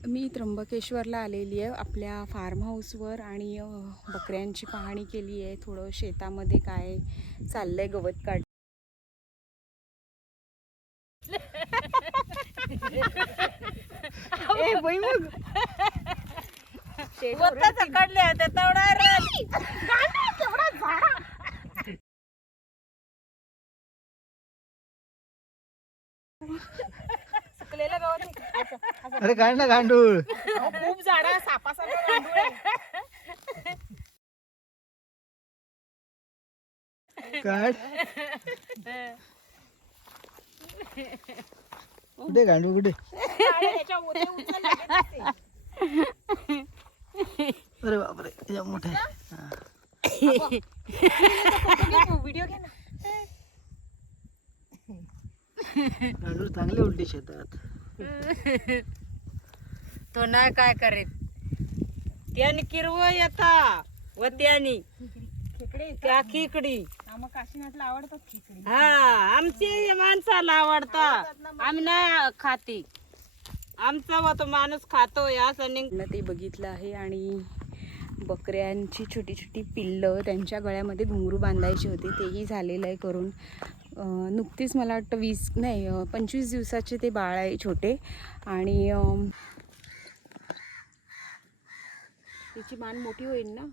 मी त्र्यंबकेश्वरला आलेली आहे आपल्या फार्म हाऊसवर आणि बकऱ्यांची पाहणी केली आहे. थोडं शेतामध्ये काय चाललंय गवत काढ ए, बाई मग. काढले होते तेवढा सुकलेलं गवत आहे. असं, असं. अरे काढ ना गांडूळ. खूप झाडा सापासारखं. काढ कुठे गांडूळ कुठे. अरे बापरे मोठा व्हिडिओ घे ना. गांडूळ चांगले उलटे शेतात. तो नाही काय करीत त्याने किरव येता व त्याने. त्या खिकडी. हा, काशीनाथला आवडतात खेकडे. हा आमचे माणसाला आवडता. आम्ही नाही खाती. आमचा व तो माणूस खातोय असं निघ. न ते बघितलं आहे आणि बकऱ्यांची छोटी छोटी पिल्लं त्यांच्या गळ्यामध्ये घुंगरू बांधायची होती तेही झालेलं आहे करून. नुकतीच मला वाटतं वीस नाही पंचवीस दिवसाचे ते बाळ आहे छोटे. आणि तिची मान मोठी होईल ना?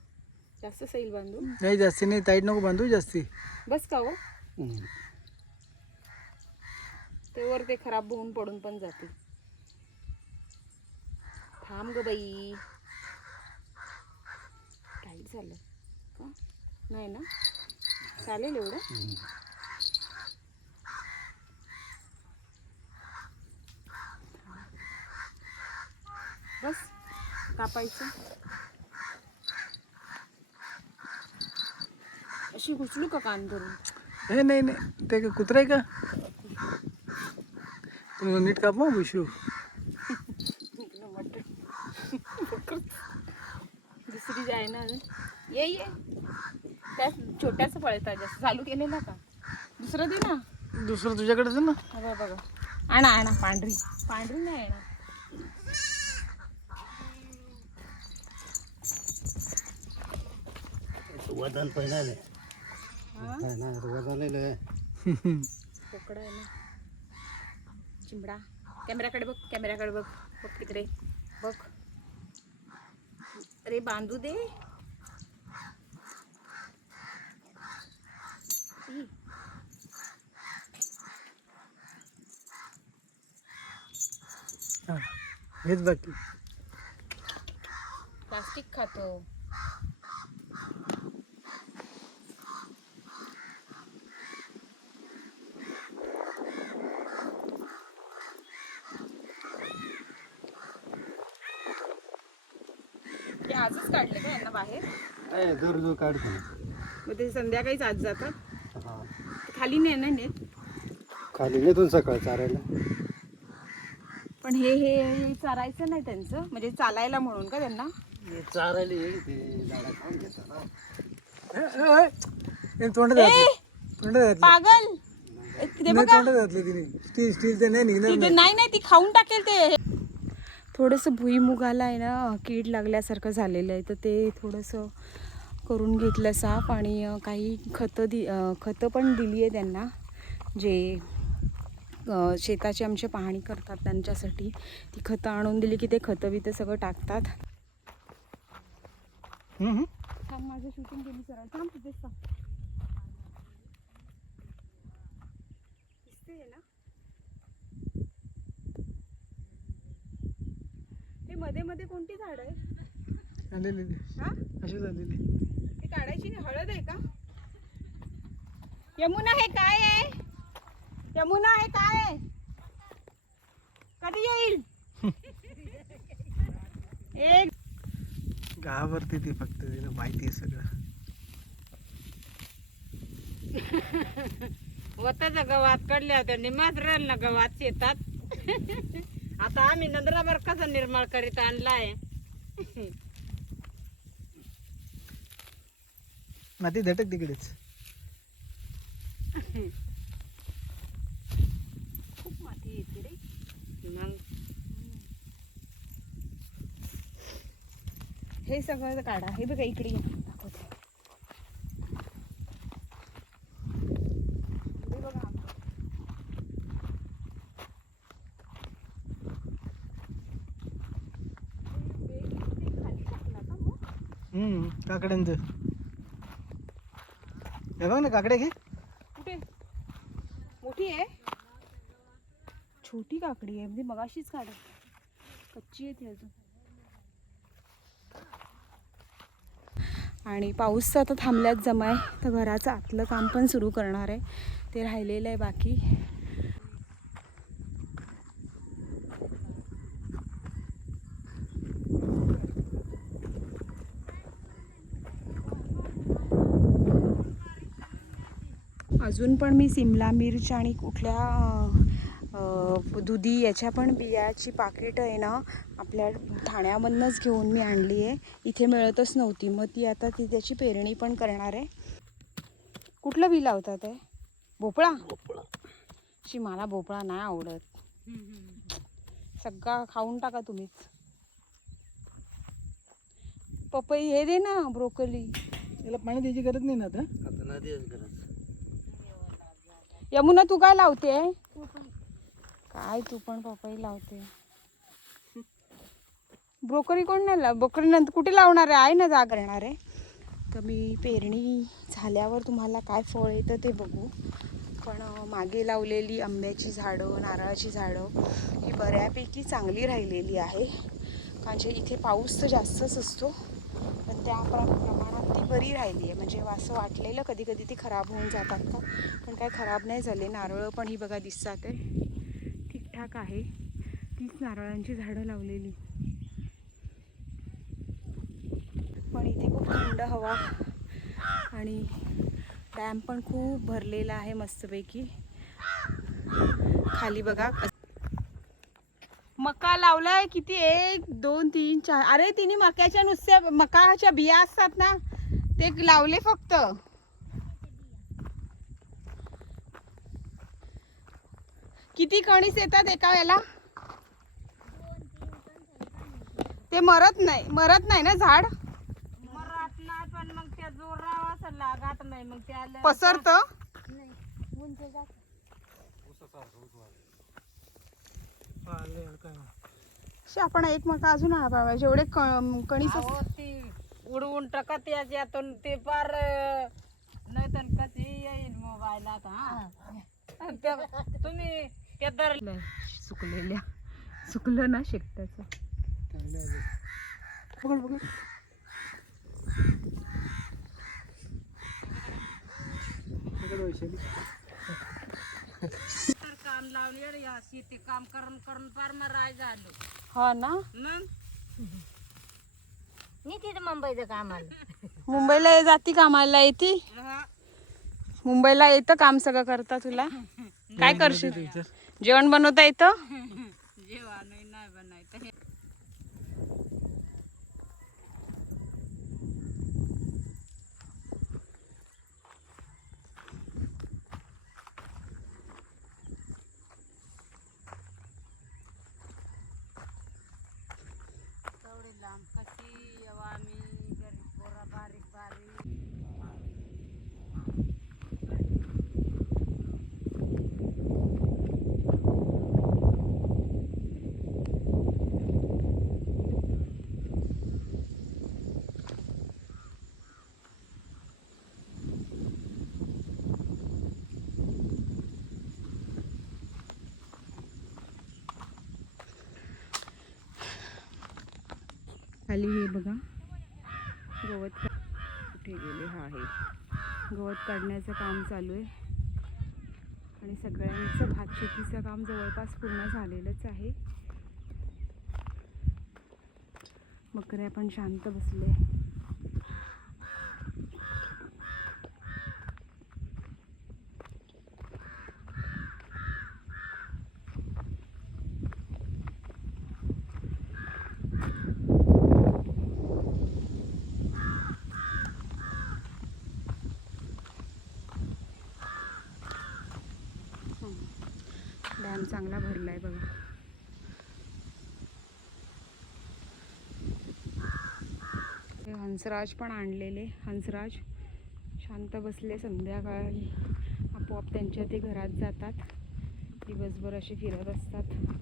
जास्त सैल बांधू. नाही जास्ती नाही. ताईट नको बांधू जास्ती. बस का हो? ते वर ते खराब होऊन पडून पण जाते थांब ग बाई. टाईट झालं. का? नाही ना? चालेल एवढं? बस कापायचं. अशी घुसलू का कान करून हे नाही नाही ते काय कुत्रा आहे का तुम्ही नीट काप मग विशू दुसरी जी आहे ना. ये ये. त्या छोट्याच पळतात जास्त चालू केलेला का दुसरं दे ना. दुसरं तुझ्याकडेच आहे ना. हा बघ बघा. आणा आणा. पांढरी. पांढरी नाही आहे ना वजन पहिला हा वजन बोकडा आहे. ना. चिंबडा. कॅमेऱ्याकडे बघ कॅमेऱ्याकडे बघ. बघ तिकडे. बघ. अरे बांधू दे. ई. हेच बाकी. प्लास्टिक खातो. आजच काढले का यांना बाहेर? काढतो. मग ते संध्याकाळीच आज जातात? खाली नाही ना नेत? खाली नेतून सकाळ चारायला. पण हे हे हे चारायचं नाही त्यांचं? म्हणजे चालायला म्हणून का त्यांना? चारायला येईल ते झाडा खाऊन घेतात. तोंडात घातली तोंडात घातली पागल! ए, ते नाही बघा. तोंडात घातली तिने. स्टील स्टील ते नाही निघणार नाही. नाही ती खाऊन टाकेल ते थोडंसं भुईमुगाला आहे ना कीड लागल्यासारखं झालेलं आहे. तर ते थोडंसं करून घेतलं साफ आणि काही खतं दि खतं पण दिली आहे त्यांना. जे शेताची आमची पाहणी करतात त्यांच्यासाठी. ती खतं आणून दिली की ते खतं बितं सगळं टाकतात. माझं शूटिंग केली सरळ थांब तिथेच थांब दिसतेय ना हे मध्ये मध्ये कोणती झाड आहे? आलेली ती. हा? अशीच आलेली ती काढायची नाही हळद आहे का? यमुना हे काय आहे? यमुना हे काय आहे? कधी येईल? एक. घाबरते ती फक्त तिला माहिती आहे सगळं. वताच्या गवात काढल्या होत्या निमाच राहील ना गवात शेतात. आता आम्ही नंदराबार कसा निर्माण करीत आणलाय? माती धटक तिकडेच. खूप माती येते रे. मग? हे सगळं काढा. हे बघा इकडे. हम्म काकड्यांचं. हे बघ ना काकडे घे. कुठे? मोठी आहे. छोटी काकडी आहे म्हणजे मगाशीच काढ कच्ची आहे ती अजून. आणि पाऊस तर आता थांबल्याच जमाय तर घराचं आतलं काम पण सुरू करणार आहे. ते राहिलेलं आहे बाकी. अजून पण मी सिमला मिर्च आणि कुठल्या दुधी याच्या पण बियाची पाकिट आहे ना आपल्या ठाण्यामधनंच घेऊन मी आणली आहे. इथे मिळतच नव्हती. मग ती आता ती त्याची पेरणी पण करणार आहे. कुठलं बी लावतात आहे भोपळा? शी मला भोपळा नाही आवडत. सगळा खाऊन टाका तुम्हीच. पपई हे दे ना ब्रोकली. याला पाणी द्यायची गरज नाही ना आता? यमुना तू काय लावते? काय तू पण पपई लावते. ब्रोकरी कोण नाही लाव ब्रोकरी नंतर कुठे लावणार आहे? आहे ना जाग करणार आहे. तर मी पेरणी झाल्यावर तुम्हाला काय फळ येतं ते बघू. पण मागे लावलेली आंब्याची झाडं नारळाची झाडं ही बऱ्यापैकी चांगली राहिलेली आहे. कारण जे इथे पाऊस तर जास्तच असतो. पण त्या प्र- प्रमाणात बरी राहिली आहे म्हणजे असं वाटलेलं कधी कधी ती खराब होऊन जातात का? पण काय खराब नाही झाले. नारळं पण ही बघा दिसतात आहे ठीकठाक आहे. तीच नारळांची झाडं लावलेली. पण इथे खूप थंड हवा आणि डॅम पण खूप भरलेला आहे मस्तपैकी. खाली बघा. मका लावलाय किती? एक दोन तीन चार. अरे तिने मक्याच्या नुसत्या मकाच्या बिया असतात ना ते लावले फक्त. किती कणीस येतात एका याला ते मरत नाही मरत नाही ना झाड? मरात नाही पण मग त्या जोरावर असं लागत नाही मग त्याला पसरत? आपण एक मका अजून हा पाहिजे जेवढे कणीस असतात उडवून टाकत याच्यातून ते पार नाही तर कशी येईल मोबाईलात हा. त्या- तुम्ही त्या दर सुकलेल्या. सुकलं ना शेकट्याचं. चांगले आले पकड. पकड पकड वैशाली तर काम लावले या शेती काम करून करून फार मराय झालो. हा ना? मग? मुंबईचं कामाला मुंबईला ये- जाती कामाला येते. मुंबईला येतं काम सगळं करता तुला. काय करशील? जेवण बनवता येतं? जेवण खाली हे बघा. गवत कुठे गेले? हा आहे गवत काढण्याचं काम चालू आहे. आणि सगळ्यांचं भात शेतीचं काम जवळपास पूर्ण झालेलंच आहे. बकऱ्या पण शांत बसले. डॅम चांगला भरला आहे बघा हंसराज पण आणलेले. हंसराज शांत बसले संध्याकाळी. आपोआप त्यांच्या ते घरात जातात. दिवसभर असे फिरत असतात.